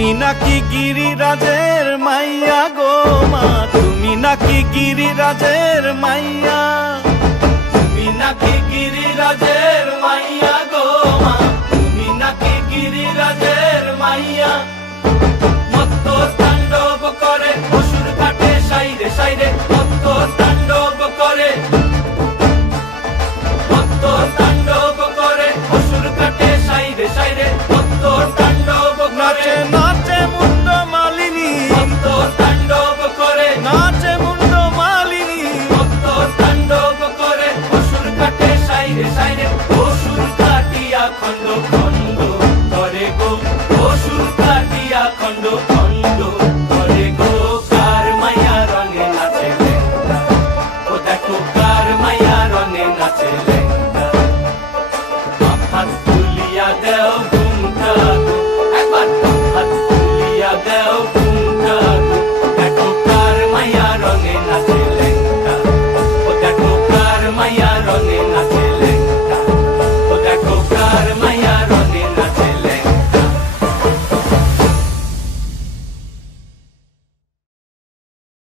তুমি নাকি গিরিরাজের মাইয়া গো মা, তুমি নাকি গিরিরাজের মাইয়া, তুমি নাকি গিরিরাজের মাইয়া গো মা, তুমি নাকি গিরিরাজের মাইয়া। মত্ত তাণ্ডব করে অসুর কাটে সাইরে সাইরে, মত্ত তাণ্ডব করে, মত্ত তাণ্ডব করে অসুর কাটে সাইরে সাইরে, মত্ত তাণ্ডব করে। নাচে মুন্ড মালিনী, মত্ত তাণ্ডব করে, নাচে মুন্ড মালিনী, মত্ত তাণ্ডব করে অসুর কাটে সাইরে সাইরে, অসুর কাটিয়া খণ্ড খণ্ড করে গো, অসুর কাটিয়া খণ্ড